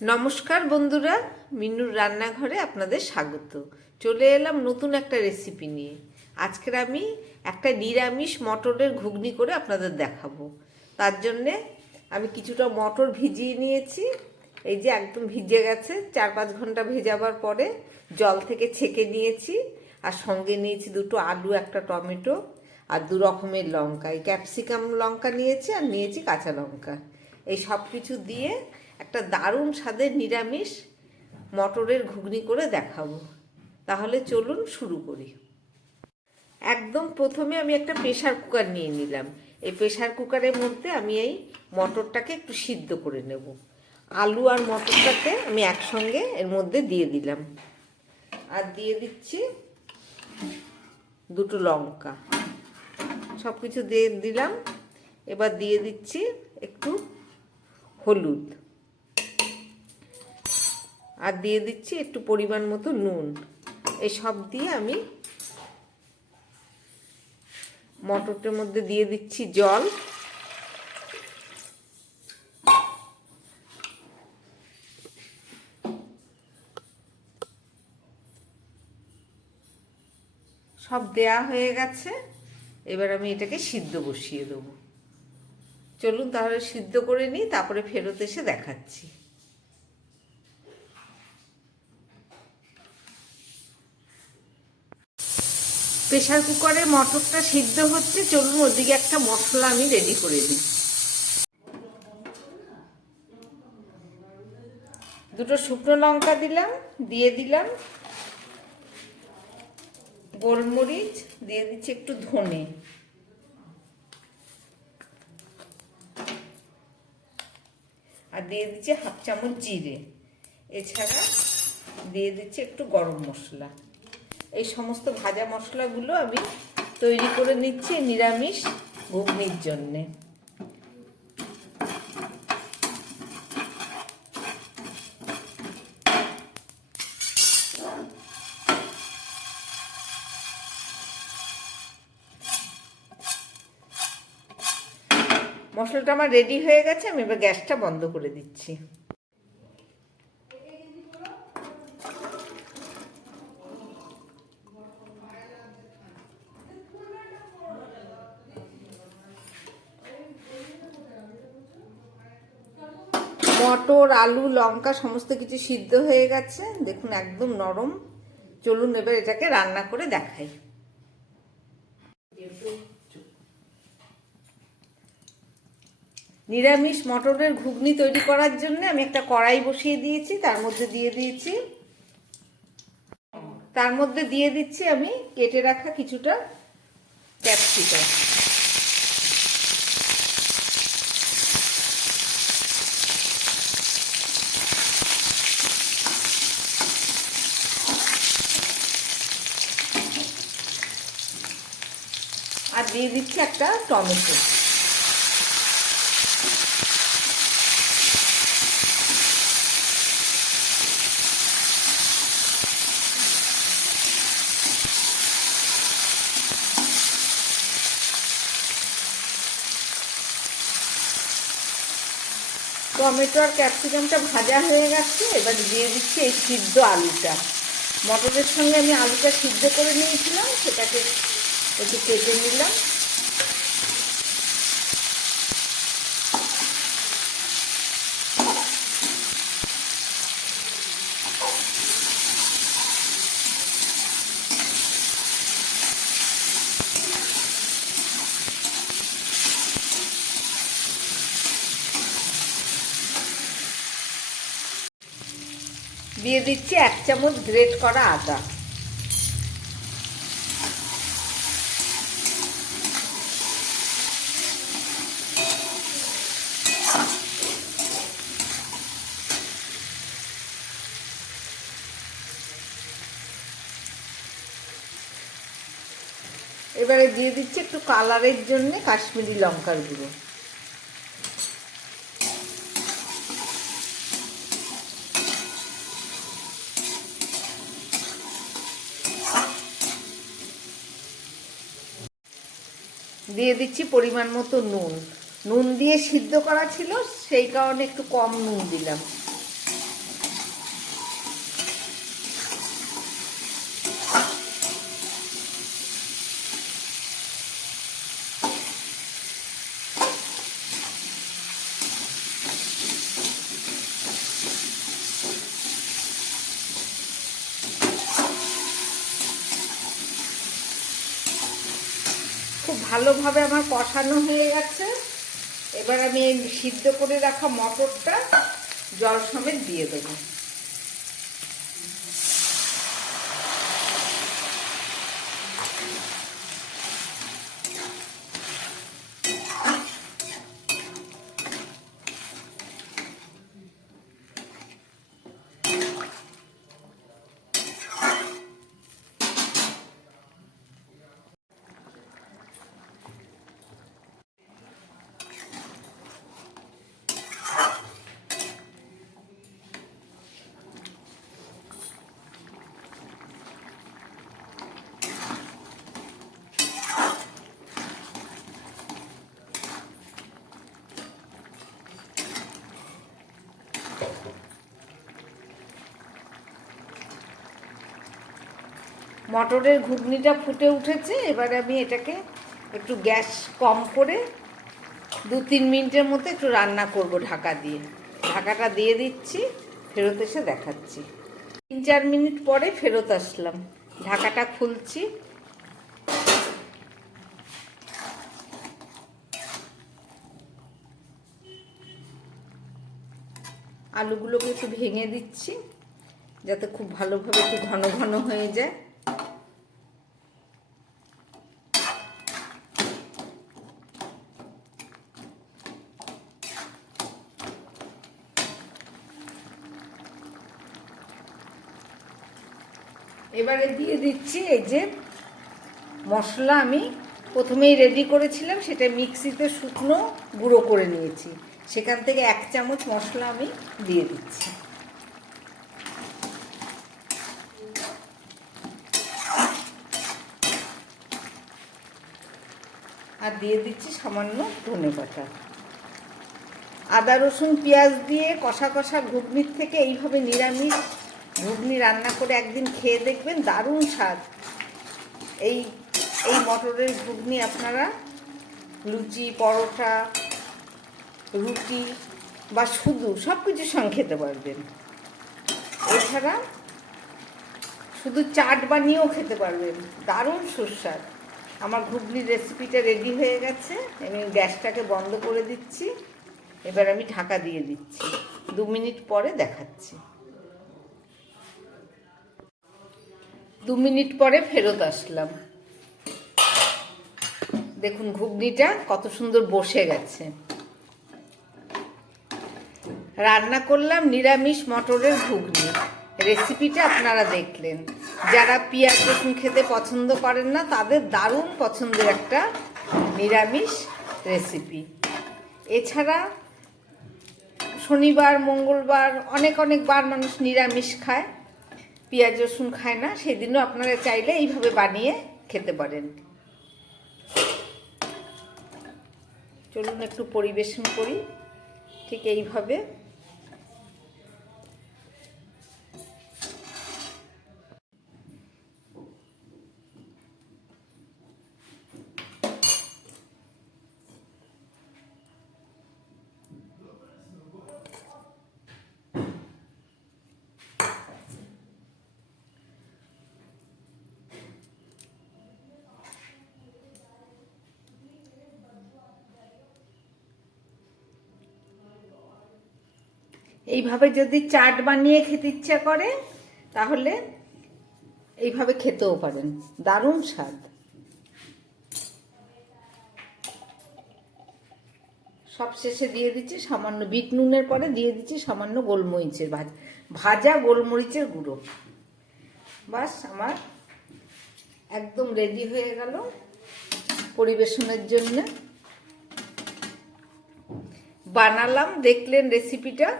নমস্কার বন্ধুরা, মিনুর রান্নাঘরে আপনাদের স্বাগত। চলে এলাম নতুন একটা রেসিপি নিয়ে। আজকের আমি একটা নিরামিষ মটরের ঘুগনি করে আপনাদের দেখাবো। তার জন্যে আমি কিছুটা মটর ভিজিয়ে নিয়েছি। এই যে একদম ভিজে গেছে, 4-5 ঘন্টা ভেজাবার পরে জল থেকে ছেঁকে নিয়েছি। আর সঙ্গে নিয়েছি দুটো আলু, একটা টমেটো আর 2 রকমের লঙ্কা। এই ক্যাপসিকাম লঙ্কা নিয়েছি আর নিয়েছি কাঁচা লঙ্কা। এই সব কিছু দিয়ে একটা দারুণ স্বাদের নিরামিষ মটরের ঘুগনি করে দেখাবো। তাহলে চলুন শুরু করি। একদম প্রথমে আমি একটা প্রেসার কুকার নিয়ে নিলাম। এই প্রেসার কুকারের মধ্যে আমি এই মটরটাকে একটু সিদ্ধ করে নেব। আলু আর মটরটাকে আমি একসঙ্গে এর মধ্যে দিয়ে দিলাম। আর দিয়ে দিচ্ছি দুটো লঙ্কা, সব কিছু দিয়ে দিলাম। এবার দিয়ে দিচ্ছি একটু হলুদ, আর দিয়ে দিচ্ছি একটু পরিমাণ মতো নুন। এই সব দিয়ে আমি মটরটার মধ্যে দিয়ে দিচ্ছি জল। সব দেয়া হয়ে গেছে। এবার আমি এটাকে সিদ্ধ বসিয়ে দেবো। চলুন তাহলে সিদ্ধ করে নিই, তারপরে ফেরত এসে দেখাচ্ছি। প্রেসার কুকারে মটরটা সিদ্ধ হচ্ছে, চলুন ওদিকে একটা মশলা আমি রেডি করে দিই। দুটো শুকনো লঙ্কা দিলাম, দিয়ে দিলাম গোলমরিচ, দিয়ে দিচ্ছি একটু ধনে, আর দিয়ে দিচ্ছি 1/2 চামচ জিরে। এছাড়া দিয়ে দিচ্ছি একটু গরম মশলা। এই সমস্ত ভাজা মশলাগুলো আমি তৈরি করে নিচ্ছি নিরামিষ ঘুগনির জন্যে। মশলাটা আমার রেডি হয়ে গেছে, আমি এবার গ্যাসটা বন্ধ করে দিচ্ছি। মটর, আলু, লঙ্কা সমস্ত কিছু সিদ্ধ হয়ে গেছে, দেখুন একদম নরম। চলুন এবার এটাকে রান্না করে দেখাই। নিরামিষ মটরের ঘুগনি তৈরি করার জন্য আমি একটা কড়াই বসিয়ে দিয়েছি। তার মধ্যে দিয়ে দিচ্ছি আমি কেটে রাখা কিছুটা ক্যাপসিকাম। আর দিয়ে দিচ্ছি একটা টমেটো। টমেটো আর ক্যাপসিকামটা ভাজা হয়ে গেছে। এবার দিয়ে দিচ্ছি এই সিদ্ধ আলুটা। মটরের সঙ্গে আমি আলুটা সিদ্ধ করে নিয়েছিলাম, সেটাকে একটু কেটে নিলাম। দিয়ে দিচ্ছি 1 চামচ গ্রেট করা আদা। এবারে দিয়ে দিচ্ছি একটু কালারের জন্য কাশ্মীরি লঙ্কার গুঁড়ো। দিয়ে দিচ্ছি পরিমাণ মতো নুন। নুন দিয়ে সিদ্ধ করা ছিল, সেই কারণে একটু কম নুন দিলাম। ভালোভাবে আমার কষানো হয়ে গেছে। এবার আমি এই সিদ্ধ করে রাখা মটরটা জল সমেত দিয়ে দেবো। মটরের ঘুগনিটা ফুটে উঠেছে। এবারে আমি এটাকে একটু গ্যাস কম করে 2-3 মিনিটের মতো একটু রান্না করব ঢাকা দিয়ে। ঢাকাটা দিয়ে দিচ্ছি, ফেরত এসে দেখাচ্ছি। 3-4 মিনিট পরে ফেরত আসলাম, ঢাকাটা খুলছি। আলুগুলোকে একটু ভেঙে দিচ্ছি যাতে খুব ভালোভাবে একটু ঘন ঘন হয়ে যায়। এবারে দিয়ে দিচ্ছি এই যে মশলা আমি প্রথমেই রেডি করেছিলাম, সেটা মিক্সিতে শুকনো গুঁড়ো করে নিয়েছি। সেখান থেকে 1 চামচ মশলা আমি দিয়ে দিচ্ছি। আর দিয়ে দিচ্ছি সামান্য ধনেপাতা। আদা রসুন পেঁয়াজ দিয়ে কষা কষা ঘুগনির থেকে এইভাবে নিরামিষ ঘুগনি রান্না করে একদিন খেয়ে দেখবেন, দারুণ স্বাদ। এই এই মটরের ঘুগনি আপনারা লুচি, পরোটা, রুটি বা শুধু সব কিছুর সঙ্গে খেতে পারবেন। এছাড়া শুধু চাট বানিয়েও খেতে পারবেন, দারুণ সুস্বাদ। আমার ঘুগনির রেসিপিটা রেডি হয়ে গেছে। আমি গ্যাসটাকে বন্ধ করে দিচ্ছি। এবার আমি ঢাকা দিয়ে দিচ্ছি, 2 মিনিট পরে দেখাচ্ছি। 2 মিনিট পরে ফেরত আসলাম। দেখুন ঘুগনিটা কত সুন্দর বসে গেছে। রান্না করলাম নিরামিষ মটরের ঘুগনি, রেসিপিটা আপনারা দেখলেন। যারা পেঁয়াজ রসুন খেতে পছন্দ করেন না তাদের দারুণ পছন্দের একটা নিরামিষ রেসিপি। এছাড়া শনিবার, মঙ্গলবার অনেক বার মানুষ নিরামিষ খায়, পেঁয়াজ রসুন খায় না, সেদিনও আপনারা চাইলে এইভাবে বানিয়ে খেতে পারেন। চলুন একটু পরিবেশন করি ঠিক এইভাবে। এইভাবে যদি চাট বানিয়ে খেতে ইচ্ছা করে তাহলে এইভাবে খেতেও পারেন, দারুণ স্বাদ। সব শেষে দিয়ে দিচ্ছি সামান্য বিট নুনের পরে দিয়ে দিচ্ছি সামান্য গোলমরিচের ভাজা গোলমরিচের গুঁড়ো। বাস আমার একদম রেডি হয়ে গেল পরিবেশনের জন্য। বানালাম, দেখলেন রেসিপিটা।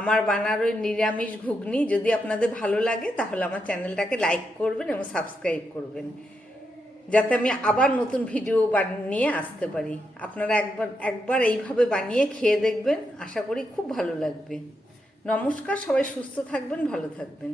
আমার বানার ওই নিরামিষ ঘুগনি যদি আপনাদের ভালো লাগে তাহলে আমার চ্যানেলটাকে লাইক করবেন এবং সাবস্ক্রাইব করবেন, যাতে আমি আবার নতুন ভিডিও বানিয়ে আসতে পারি। আপনারা একবার এইভাবে বানিয়ে খেয়ে দেখবেন, আশা করি খুব ভালো লাগবে। নমস্কার, সবাই সুস্থ থাকবেন, ভালো থাকবেন।